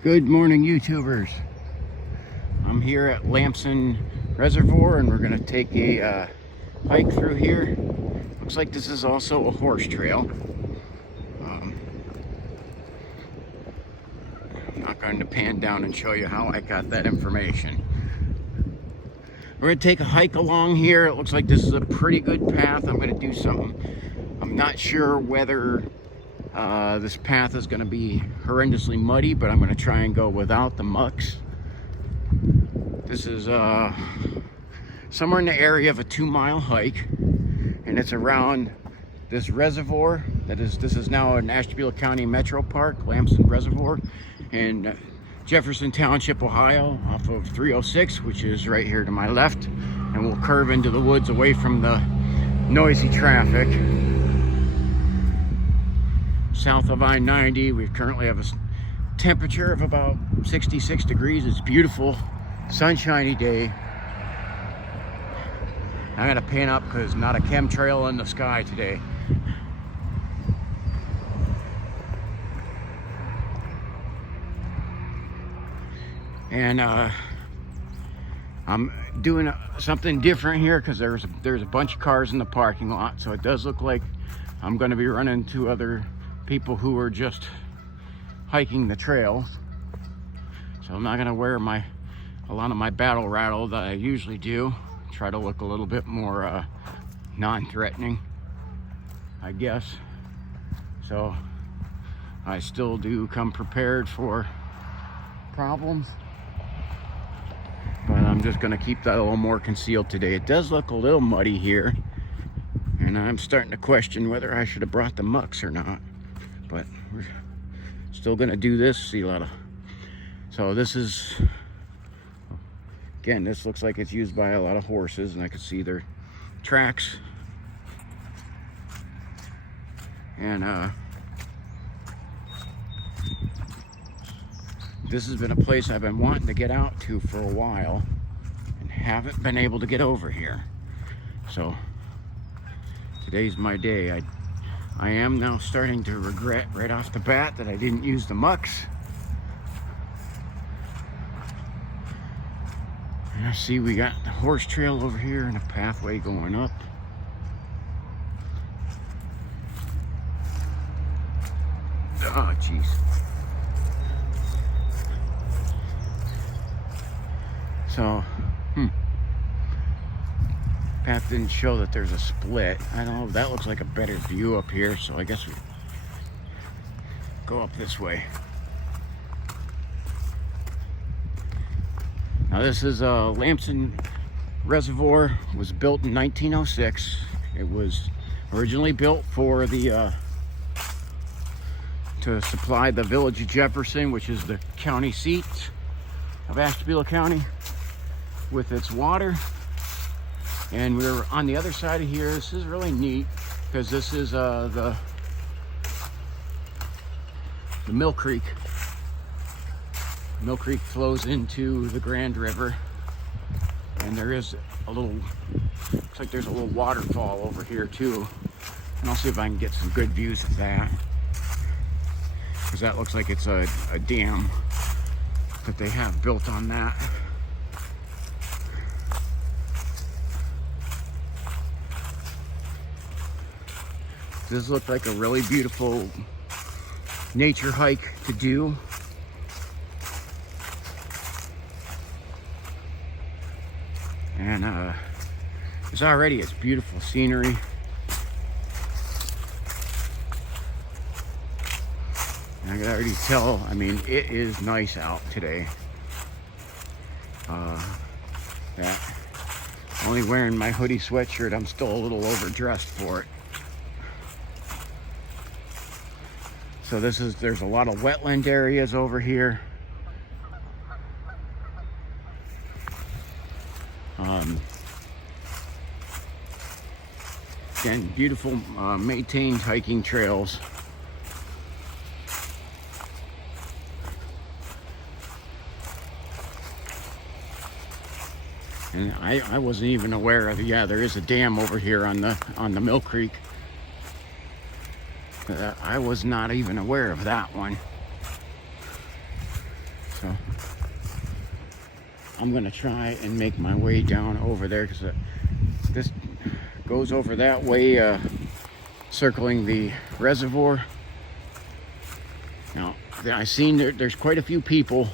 Good morning, YouTubers. I'm here at Lampson Reservoir and we're going to take a hike through here. Looks like this is also a horse trail. I'm not going to pan down and show you how I got that information. We're going to take a hike along here. It looks like this is a pretty good path. I'm going to do something. I'm not sure whether this path is going to be horrendously muddy, but I'm going to try and go without the mucks. This is somewhere in the area of a 2-mile hike, and it's around this reservoir. This is now an Ashtabula County Metro Park, Lampson Reservoir, in Jefferson Township, Ohio, off of 306, which is right here to my left, and we'll curve into the woods away from the noisy traffic. South of I-90, we currently have a temperature of about 66 degrees. It's beautiful, sunshiny day. I gotta pan up because not a chemtrail in the sky today. And I'm doing something different here because there's a bunch of cars in the parking lot, so it does look like I'm going to be running into other people who are just hiking the trail. So I'm not going to wear a lot of my battle rattle that I usually do. Try to look a little bit more non-threatening, I guess. So I still do come prepared for problems, but I'm just going to keep that a little more concealed today. It does look a little muddy here, and I'm starting to question whether I should have brought the mucks or not. But we're still going to do this. See a lot of... So this is... Again, this looks like it's used by a lot of horses, and I can see their tracks. And this has been a place I've been wanting to get out to for a while and haven't been able to get over here. So today's my day. I am now starting to regret right off the bat that I didn't use the mucks. And I see we got the horse trail over here and a pathway going up. Oh, jeez. So, path didn't show that there's a split. I don't know, that looks like a better view up here, so I guess we go up this way. Now this is Lampson Reservoir. Was built in 1906. It was originally built for the to supply the village of Jefferson, which is the county seat of Ashtabula County, with its water. And we're on the other side of here. This is really neat because this is the Mill Creek. Mill Creek flows into the Grand River, and there is a little, looks like there's a little waterfall over here too. And I'll see if I can get some good views of that, because that looks like it's a dam that they have built on that. This looks like a really beautiful nature hike to do. And it's beautiful scenery. And I can already tell, I mean, it is nice out today. Yeah. Only wearing my hoodie sweatshirt, I'm still a little overdressed for it. So there's a lot of wetland areas over here. Again, beautiful maintained hiking trails. And I wasn't even aware of, yeah, there is a dam over here on the Mill Creek. I was not even aware of that one. So I'm gonna try and make my way down over there, because this goes over that way, circling the reservoir. Now, I've seen there's quite a few people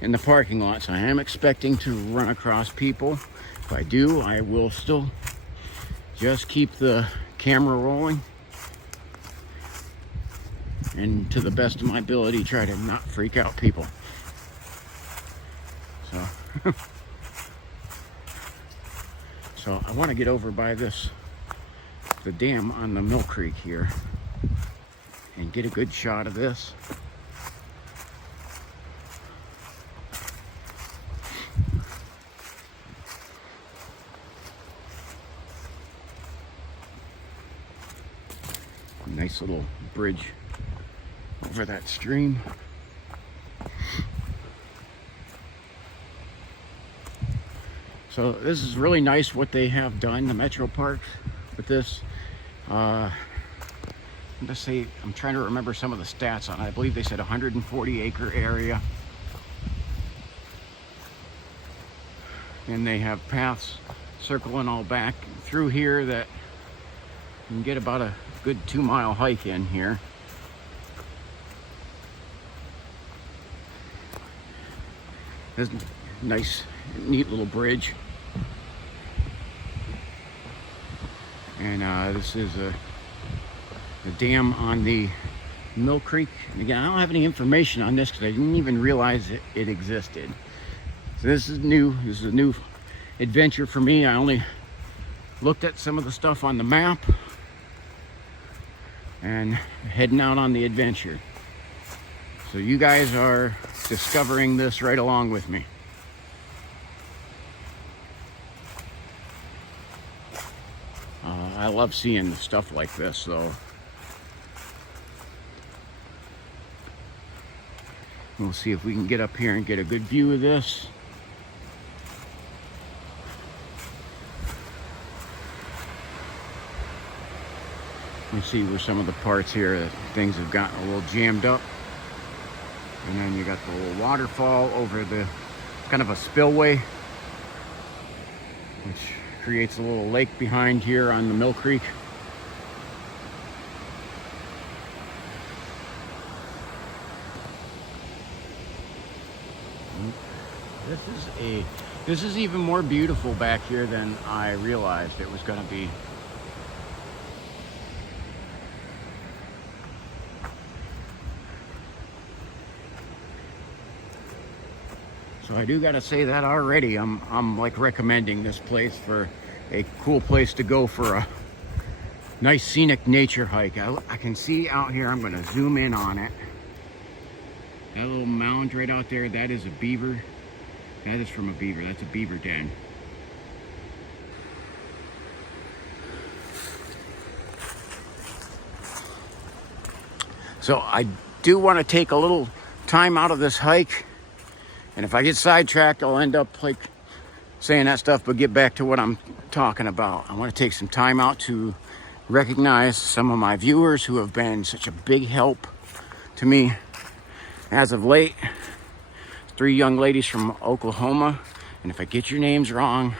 in the parking lot, so I am expecting to run across people. If I do, I will still just keep the camera rolling, and to the best of my ability, try to not freak out people. So, so I want to get over by the dam on the Mill Creek here, and get a good shot of this. Nice little bridge over that stream. So this is really nice what they have done, the Metro Park, with this. Let's say, I'm trying to remember some of the stats on it. I believe they said 140-acre area. And they have paths circling all back through here that you can get about a good 2-mile hike in here. This nice, neat little bridge. And this is the dam on the Mill Creek. And again, I don't have any information on this because I didn't even realize it existed. So this is new. This is a new adventure for me. I only looked at some of the stuff on the map and heading out on the adventure. So you guys are discovering this right along with me. I love seeing stuff like this, though. We'll see if we can get up here and get a good view of this. You see where some of the parts here that things have gotten a little jammed up. And then you got the little waterfall over the, kind of a spillway, which creates a little lake behind here on the Mill Creek. This is even more beautiful back here than I realized it was going to be. So I do gotta say that already. I'm like recommending this place for a cool place to go for a nice scenic nature hike. I can see out here, I'm gonna zoom in on it. That little mound right out there, that is a beaver. That is from a beaver, that's a beaver den. So I do want to take a little time out of this hike. And if I get sidetracked, I'll end up like saying that stuff, but get back to what I'm talking about. I want to take some time out to recognize some of my viewers who have been such a big help to me as of late. 3 young ladies from Oklahoma. And if I get your names wrong,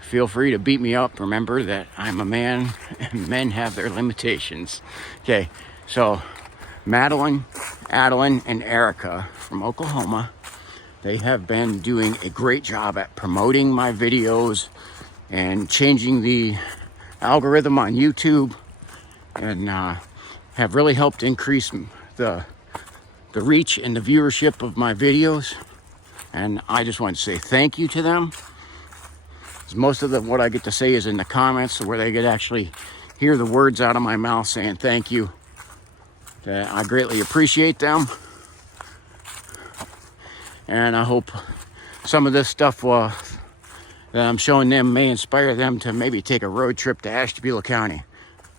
feel free to beat me up. Remember that I'm a man and men have their limitations. Okay, so Madeline, Adeline, and Erica from Oklahoma. They have been doing a great job at promoting my videos and changing the algorithm on YouTube, and have really helped increase the reach and the viewership of my videos. And I just want to say thank you to them. Most of what I get to say is in the comments, where they get actually hear the words out of my mouth saying thank you. That I greatly appreciate them. And I hope some of this stuff that I'm showing them may inspire them to maybe take a road trip to Ashtabula County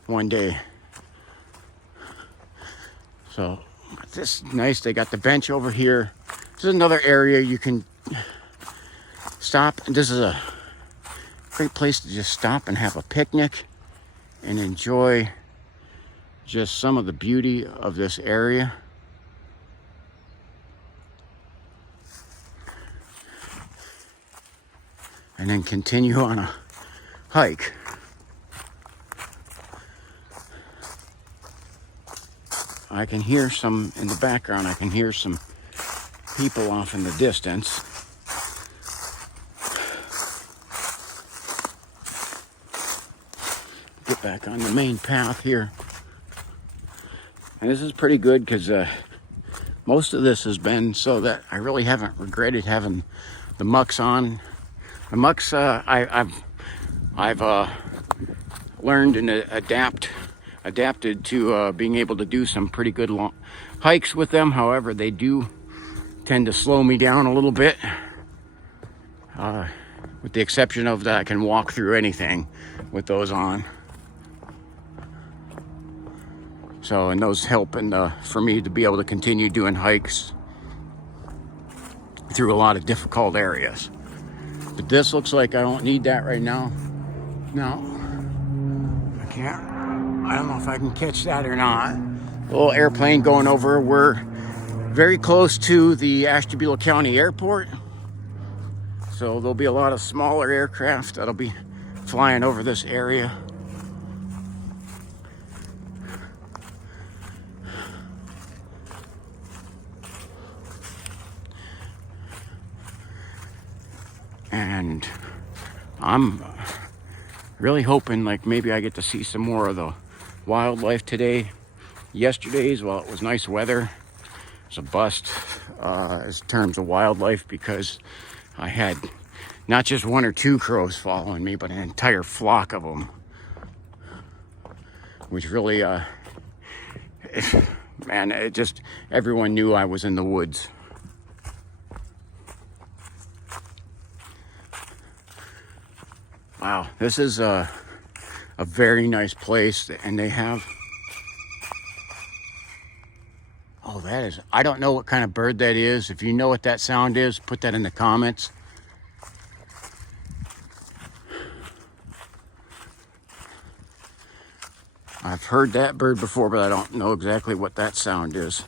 one day. So this is nice. They got the bench over here. This is another area you can stop. This is a great place to just stop and have a picnic and enjoy just some of the beauty of this area. and then continue on a hike. I can hear some in the background. I can hear some people off in the distance. Get back on the main path here. And this is pretty good because most of this has been so that I really haven't regretted having the mucks on. The mucks, I've learned and adapted to being able to do some pretty good long hikes with them. However, they do tend to slow me down a little bit, with the exception of that I can walk through anything with those on. So, and those help for me to be able to continue doing hikes through a lot of difficult areas. But this looks like I don't need that right now. No, I can't. I don't know if I can catch that or not. A little airplane going over. We're very close to the Ashtabula County Airport. So there'll be a lot of smaller aircraft that'll be flying over this area. And I'm really hoping like maybe I get to see some more of the wildlife today. Yesterday's, well, it was nice weather. It's a bust as terms of wildlife because I had not just one or two crows following me, but an entire flock of them. Which really, man, it just, everyone knew I was in the woods. Wow, this is a very nice place, and they have, oh, that is, I don't know what kind of bird that is. If you know what that sound is, put that in the comments. I've heard that bird before, but I don't know exactly what that sound is.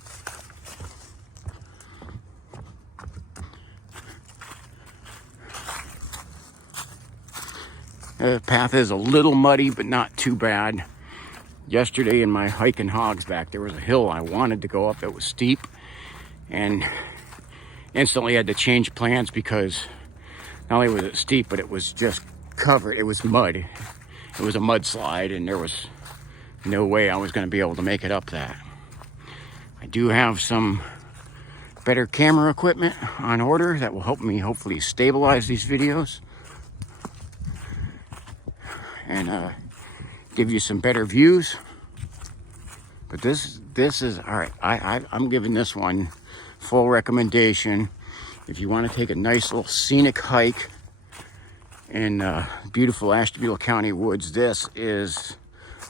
The path is a little muddy, but not too bad. Yesterday in my hiking hogs back, there was a hill I wanted to go up that was steep, and instantly had to change plans because not only was it steep, but it was just covered. It was mud. It was a mudslide, and there was no way I was going to be able to make it up that. I do have some better camera equipment on order that will help me hopefully stabilize these videos and give you some better views. But this is all right. I'm giving this one full recommendation. If you want to take a nice little scenic hike in beautiful Ashtabula County woods, this is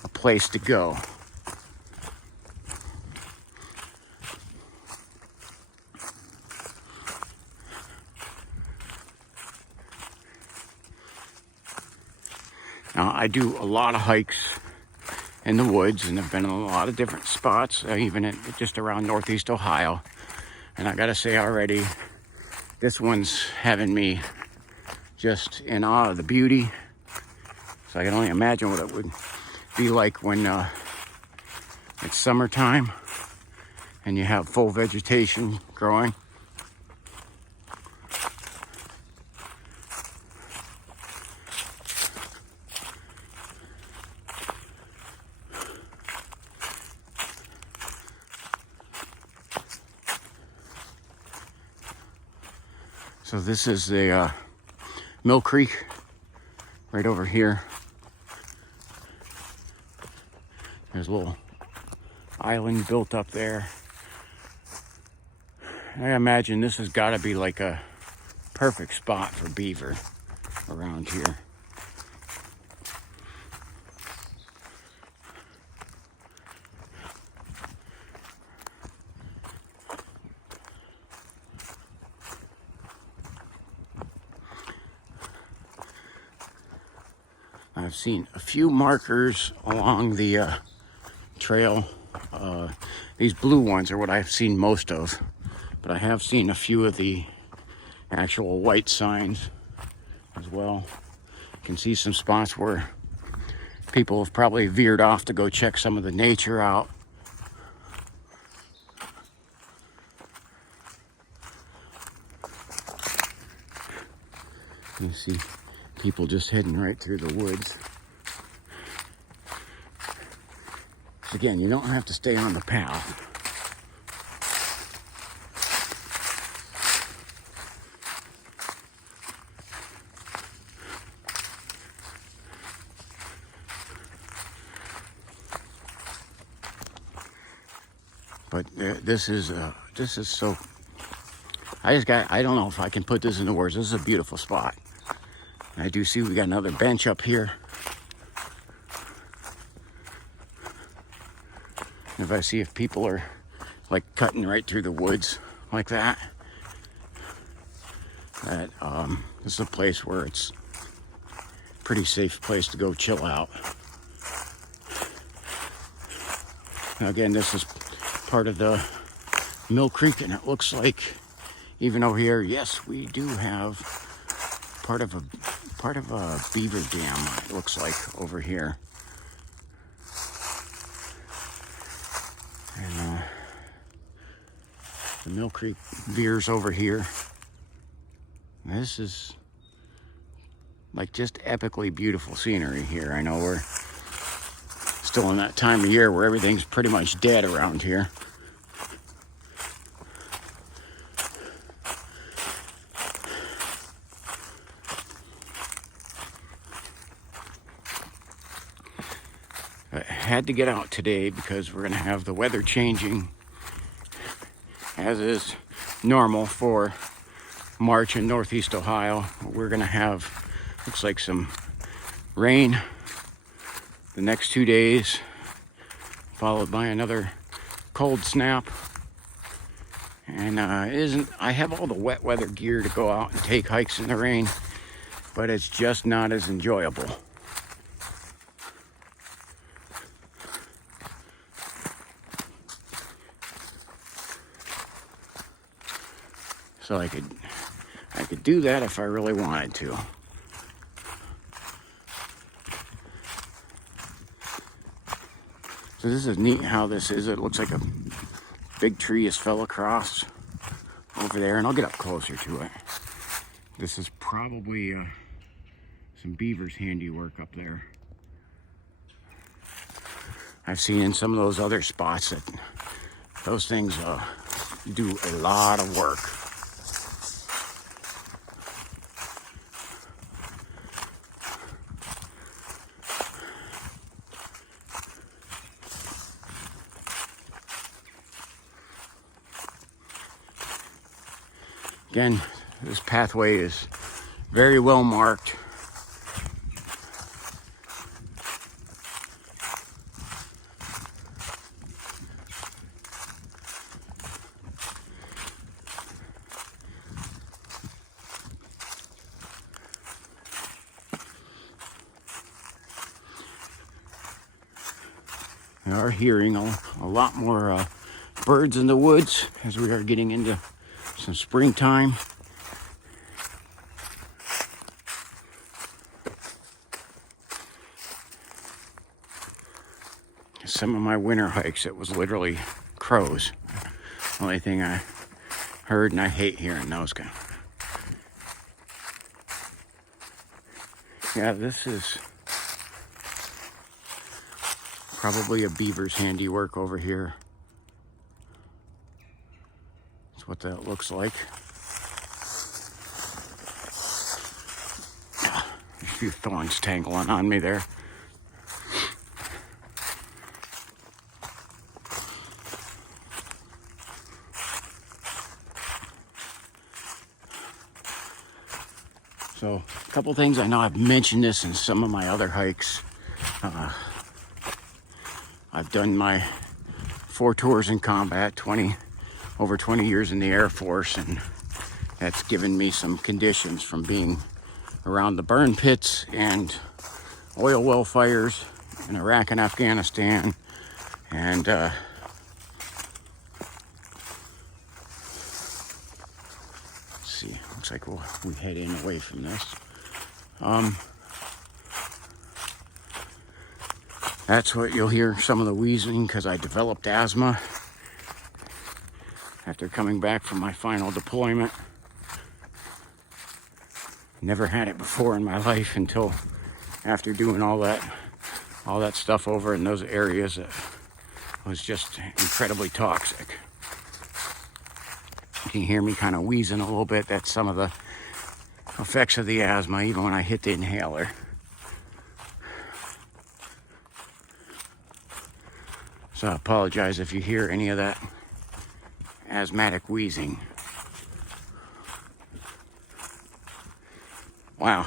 a place to go. Now, I do a lot of hikes in the woods, and I've been in a lot of different spots, even just around Northeast Ohio. And I gotta say already, this one's having me just in awe of the beauty. So I can only imagine what it would be like when it's summertime and you have full vegetation growing. So this is the Mill Creek right over here. There's a little island built up there. I imagine this has got to be like a perfect spot for beaver around here. I've seen a few markers along the trail. These blue ones are what I've seen most of, but I have seen a few of the actual white signs as well. You can see some spots where people have probably veered off to go check some of the nature out. You see people just heading right through the woods. So again, you don't have to stay on the path. But this is so, I don't know if I can put this into words. This is a beautiful spot. I do see we got another bench up here. If I see if people are like cutting right through the woods like that, this is a place where it's a pretty safe place to go chill out. Now again, this is part of the Mill Creek, and it looks like even over here, yes, we do have part of a beaver dam. It looks like over here, and the Mill Creek veers over here. This is like just epically beautiful scenery here. I know we're still in that time of year where everything's pretty much dead around here. I had to get out today because we're going to have the weather changing, as is normal for March in Northeast Ohio. We're going to have, looks like, some rain the next 2 days, followed by another cold snap. And I have all the wet weather gear to go out and take hikes in the rain, but it's just not as enjoyable. So I could do that if I really wanted to. So this is neat how this is. It looks like a big tree has fell across over there, and I'll get up closer to it. This is probably some beaver's handiwork up there. I've seen in some of those other spots that those things do a lot of work. Again, this pathway is very well marked. We are hearing a lot more birds in the woods as we are getting into some springtime. Some of my winter hikes, it was literally crows. Only thing I heard, and I hate hearing those guys. Yeah, this is probably a beaver's handiwork over here. That's what that looks like. A few thorns tangling on me there. So, a couple things. I know I've mentioned this in some of my other hikes. I've done my 4 tours in combat, over 20 years in the Air Force, and that's given me some conditions from being around the burn pits and oil well fires in Iraq and Afghanistan. And let's see, looks like we head in away from this. That's what you'll hear, some of the wheezing, because I developed asthma after coming back from my final deployment. Never had it before in my life until after doing all that stuff over in those areas. It was just incredibly toxic. You can hear me kind of wheezing a little bit. That's some of the effects of the asthma, even when I hit the inhaler. So I apologize if you hear any of that asthmatic wheezing. Wow.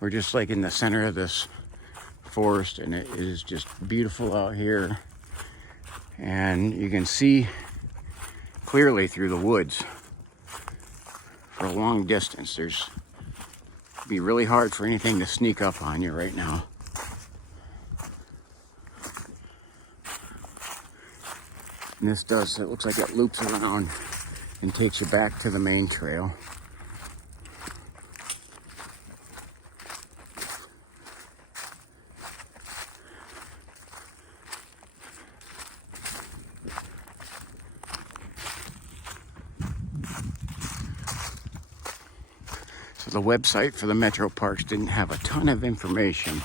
We're just like in the center of this forest, and it is just beautiful out here. And you can see clearly through the woods for a long distance. It'd be really hard for anything to sneak up on you right now. And this does, it looks like it loops around and takes you back to the main trail. So the website for the Metro Parks didn't have a ton of information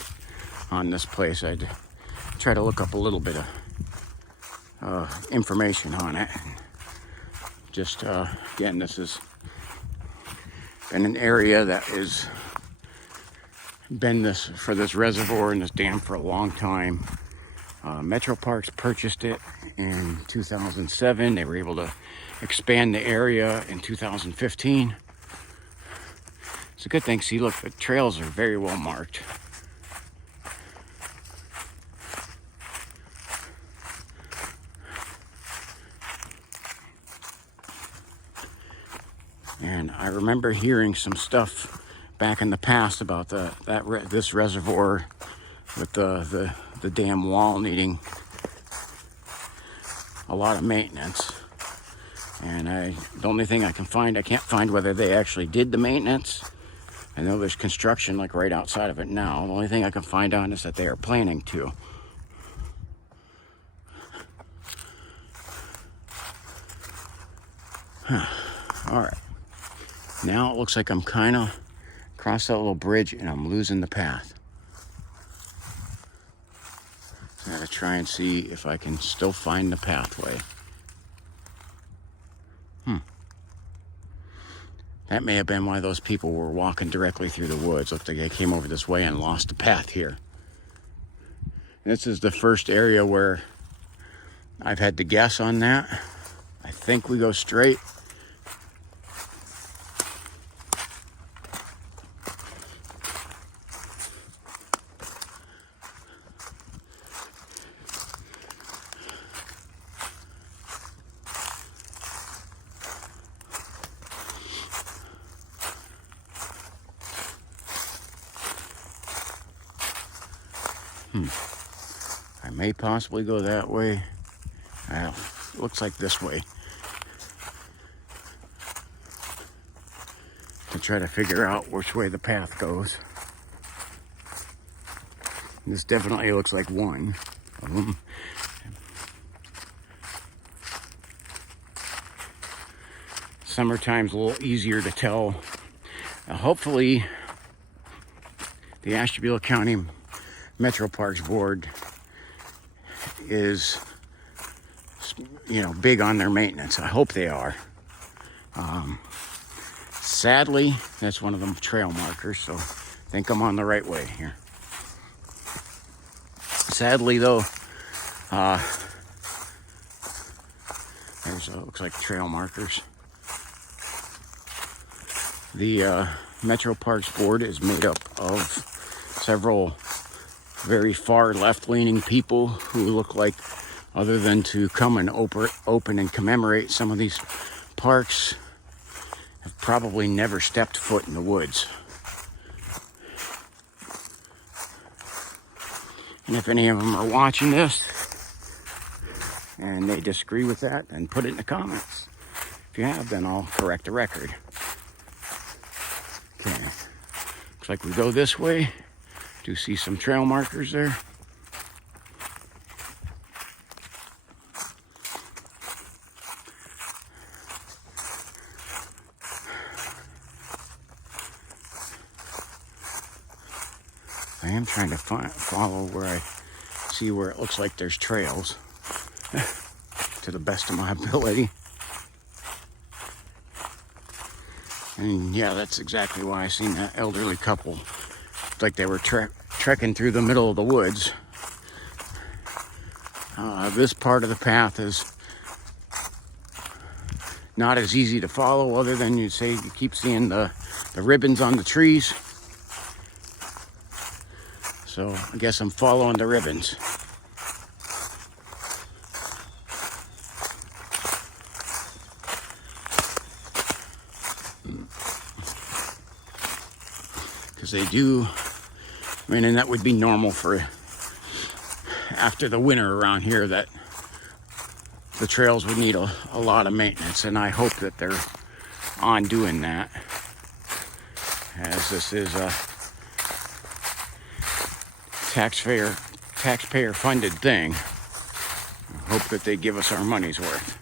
on this place. I'd try to look up a little bit of information on it. Just again, this has been an area that has been for this reservoir and this dam for a long time. Metro Parks purchased it in 2007. They were able to expand the area in 2015. It's a good thing. See, look, the trails are very well marked. And I remember hearing some stuff back in the past about this reservoir with the dam wall needing a lot of maintenance. And the only thing I can't find whether they actually did the maintenance. I know there's construction like right outside of it now. The only thing I can find on is that they are planning to. All right. Now it looks like I'm kind of across that little bridge and I'm losing the path. So I gotta try and see if I can still find the pathway. That may have been why those people were walking directly through the woods. Looked like they came over this way and lost the path here. This is the first area where I've had to guess on that. I think we go straight. I may possibly go that way. Looks like this way. To try to figure out which way the path goes. This definitely looks like one of them. Summertime's a little easier to tell. Hopefully, the Ashtabula County Metro Parks Board is, big on their maintenance. I hope they are. Sadly, that's one of them trail markers, so I think I'm on the right way here. Sadly, though, looks like trail markers. The Metro Parks Board is made up of several very far left-leaning people who look like, other than to come and open and commemorate some of these parks, have probably never stepped foot in the woods. And if any of them are watching this and they disagree with that, then put it in the comments. If you have, then I'll correct the record. Looks like we go this way. Do see some trail markers there. I am trying to follow where I see where it looks like there's trails to the best of my ability. And yeah, that's exactly why I seen that elderly couple. It's like they were trekking through the middle of the woods. This part of the path is not as easy to follow, other than you say you keep seeing the ribbons on the trees. So I guess I'm following the ribbons. Because they do, I mean, and that would be normal for after the winter around here, that the trails would need a lot of maintenance, and I hope that they're on doing that, as this is a taxpayer funded thing. I hope that they give us our money's worth.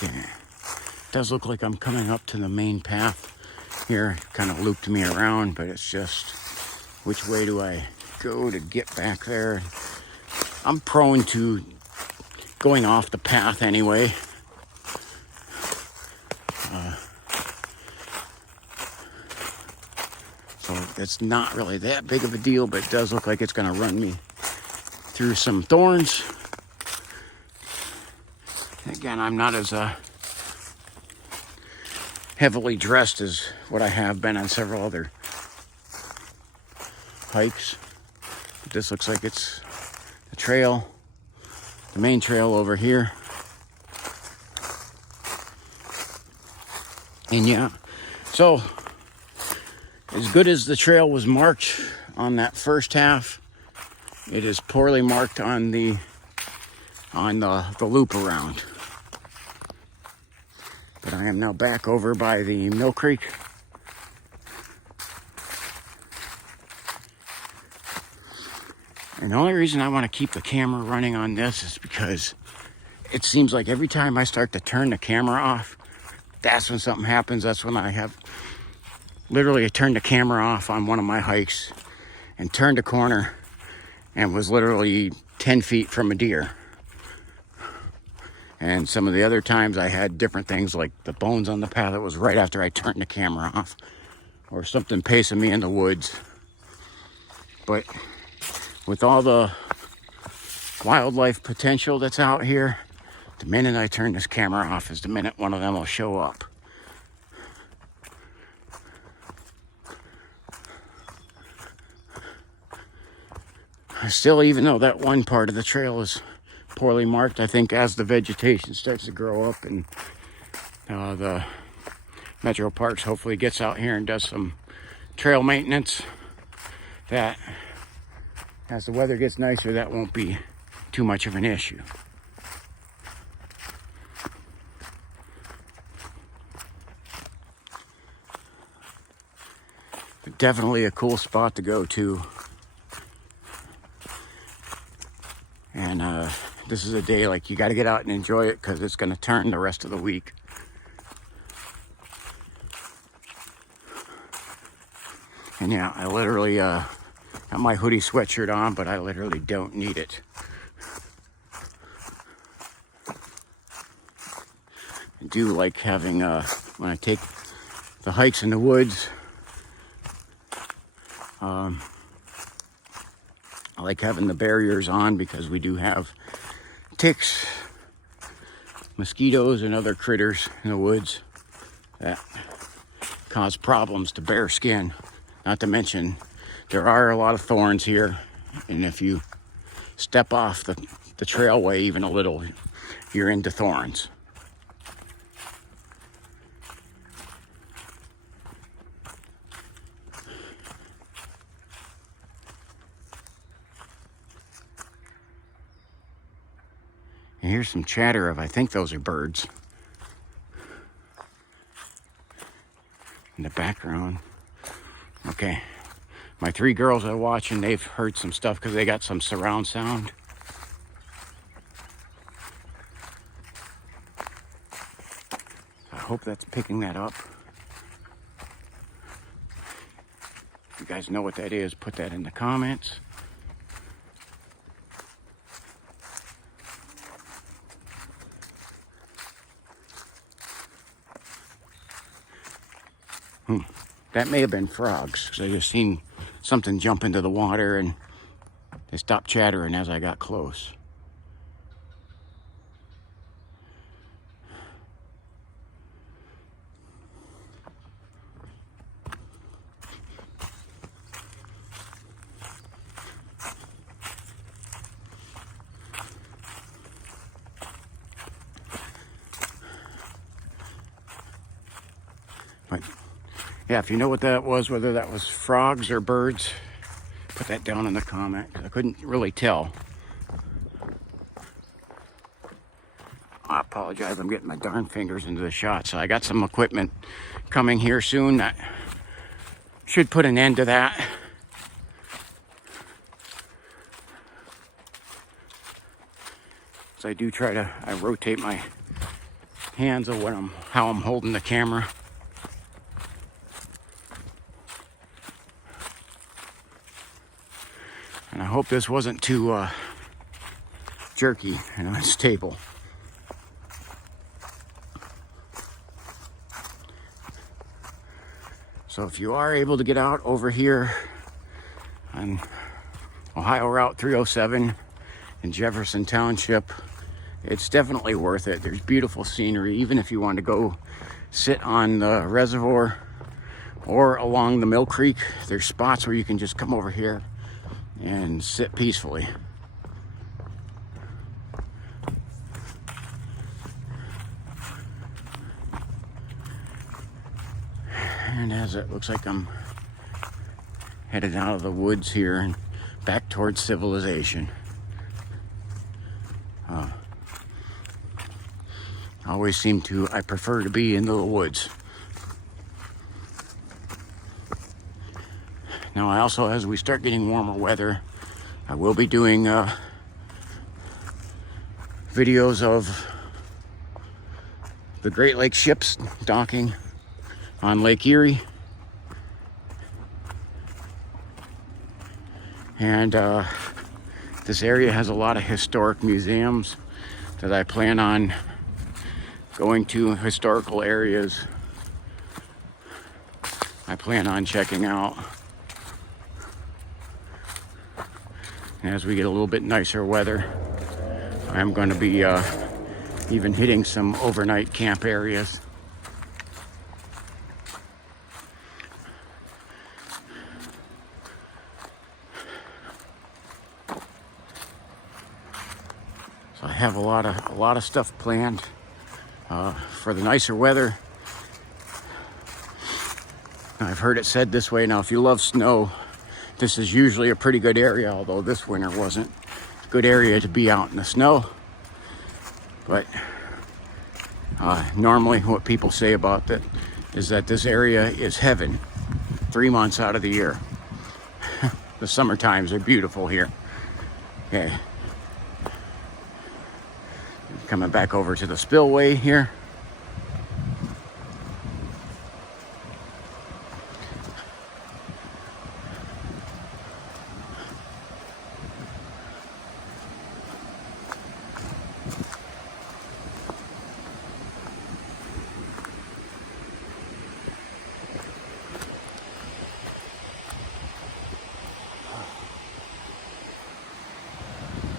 Okay. It does look like I'm coming up to the main path here. It kind of looped me around, but it's just which way do I go to get back there? I'm prone to going off the path anyway. So it's not really that big of a deal, but it does look like it's going to run me through some thorns. Again, I'm not as heavily dressed as what I have been on several other hikes. But this looks like it's the trail, the main trail over here. And yeah, so as good as the trail was marked on that first half, it is poorly marked on the loop around. But I am now back over by the Mill Creek. And the only reason I want to keep the camera running on this is because it seems like every time I start to turn the camera off, that's when something happens. That's when I have literally turned the camera off on one of my hikes and turned a corner and was literally 10 feet from a deer. And some of the other times I had different things, like the bones on the path. It was right after I turned the camera off, or something pacing me in the woods. But with all the wildlife potential that's out here, the minute I turn this camera off is the minute one of them will show up. Still, even though that one part of the trail is poorly marked, I think as the vegetation starts to grow up and the Metro Parks hopefully gets out here and does some trail maintenance, that as the weather gets nicer, that won't be too much of an issue. But definitely a cool spot to go to. And this is a day like you got to get out and enjoy it, because it's going to turn the rest of the week. And yeah, I literally got my hoodie sweatshirt on, but I literally don't need it. I do like having, when I take the hikes in the woods, I like having the barriers on, because we do have ticks, mosquitoes, and other critters in the woods that cause problems to bare skin. Not to mention, there are a lot of thorns here, and if you step off the trailway even a little, you're into thorns. And here's some chatter of, I think those are birds in the background. Okay, my 3 girls are watching. They've heard some stuff because they got some surround sound. I hope that's picking that up. If you guys know what that is, put that in the comments. That may have been frogs, because I just seen something jump into the water and they stopped chattering as I got close. But yeah, if you know what that was, whether that was frogs or birds, put that down in the comment. I couldn't really tell. I apologize, I'm getting my darn fingers into the shot. So I got some equipment coming here soon that should put an end to that. So I do try to, I rotate my hands of how I'm holding the camera. And I hope this wasn't too jerky and unstable. So if you are able to get out over here on Ohio Route 307 in Jefferson Township, it's definitely worth it. There's beautiful scenery, even if you want to go sit on the reservoir or along the Mill Creek. There's spots where you can just come over here and sit peacefully. And as it looks like I'm headed out of the woods here and back towards civilization. I prefer to be in the woods. Now I also, as we start getting warmer weather, I will be doing videos of the Great Lakes ships docking on Lake Erie. And this area has a lot of historic museums that I plan on going to, historical areas I plan on checking out. And as we get a little bit nicer weather, I'm going to be even hitting some overnight camp areas. So I have a lot of stuff planned for the nicer weather. I've heard it said this way. Now, if you love snow, this is usually a pretty good area, although this winter wasn't a good area to be out in the snow. But normally what people say about that is that this area is heaven 3 months out of the year. The summer times are beautiful here. Okay. Coming back over to the spillway here.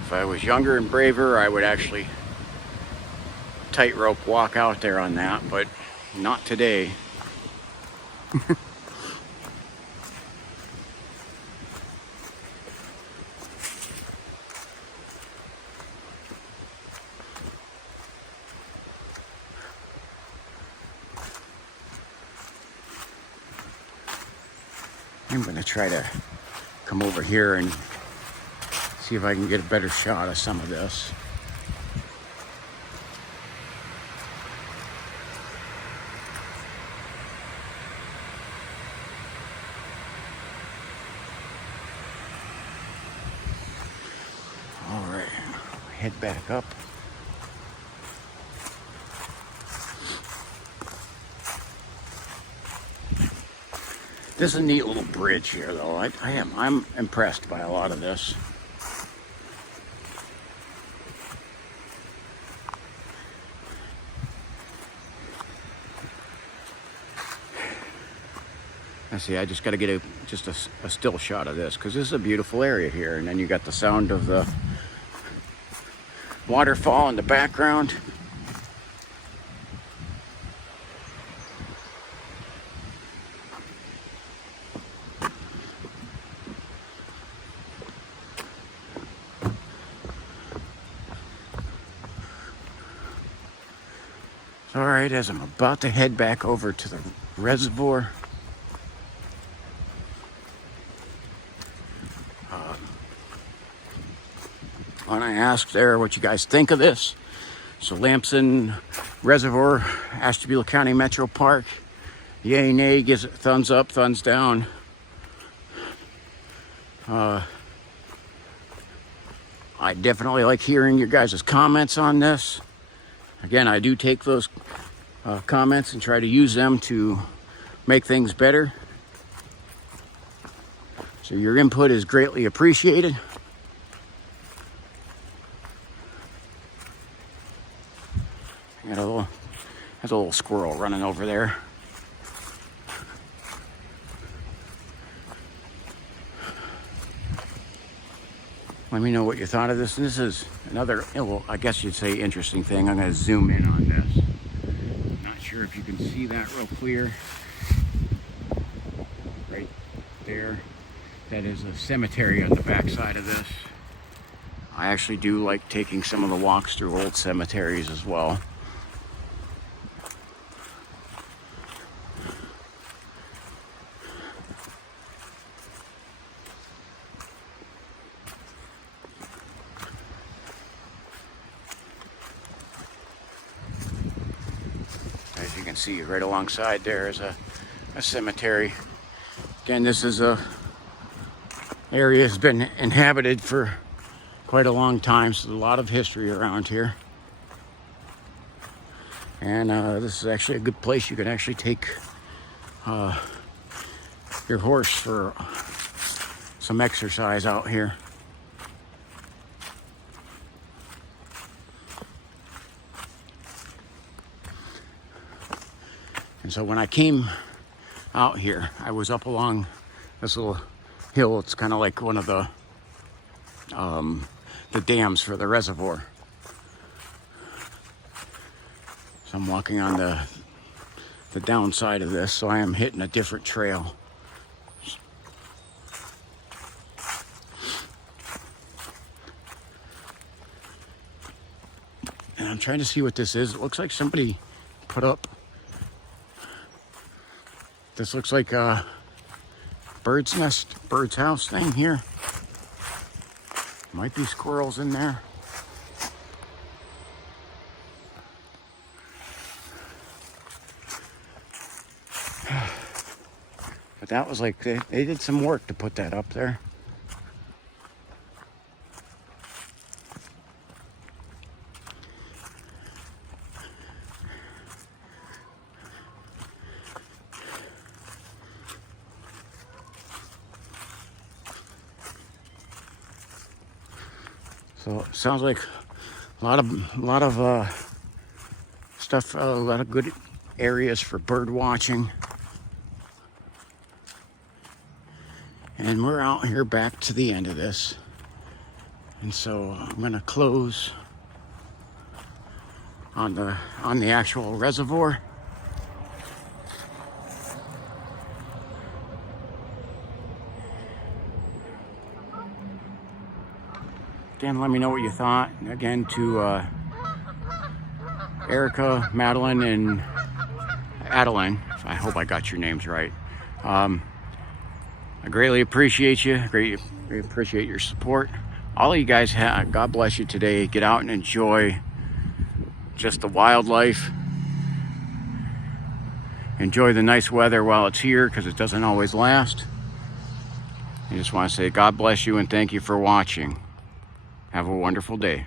If I was younger and braver, I would actually tightrope walk out there on that, but not today. I'm going to try to come over here and see if I can get a better shot of some of this. All right, head back up. This is a neat little bridge here, though. I'm impressed by a lot of this. I see. I just got to get just a still shot of this, because this is a beautiful area here, and then you got the sound of the waterfall in the background. All right, as I'm about to head back over to the reservoir, when I asked there what you guys think of this, so Lampson Reservoir, Ashtabula County Metro Park, yay, nay, gives it thumbs up, thumbs down. I definitely like hearing your guys' comments on this. Again, I do take those comments and try to use them to make things better. So your input is greatly appreciated. There's a little squirrel running over there. Let me know what you thought of this. And this is another, well, I guess you'd say interesting thing. I'm going to zoom in on this. Not sure if you can see that real clear. Right there. That is a cemetery on the back side of this. I actually do like taking some of the walks through old cemeteries as well. As you can see, right alongside there is a cemetery. Again, this is a area has been inhabited for quite a long time, so there's a lot of history around here. And this is actually a good place. You can actually take your horse for some exercise out here. And so when I came out here, I was up along this little hill. It's kind of like one of the dams for the reservoir. So I'm walking on the downside of this, so I am hitting a different trail. And I'm trying to see what this is. It looks like somebody put up, this looks like a bird's nest, bird's house thing here. Might be squirrels in there. But that was like, they did some work to put that up there. So it sounds like a lot of stuff, a lot of good areas for bird watching. And we're out here back to the end of this. And so I'm gonna close on the actual reservoir. Again, let me know what you thought. Again, to Erica, Madeline, and Adeline. I hope I got your names right. I greatly appreciate you. Greatly appreciate your support. All of you guys, God bless you today. Get out and enjoy just the wildlife. Enjoy the nice weather while it's here, because it doesn't always last. I just want to say God bless you and thank you for watching. Have a wonderful day.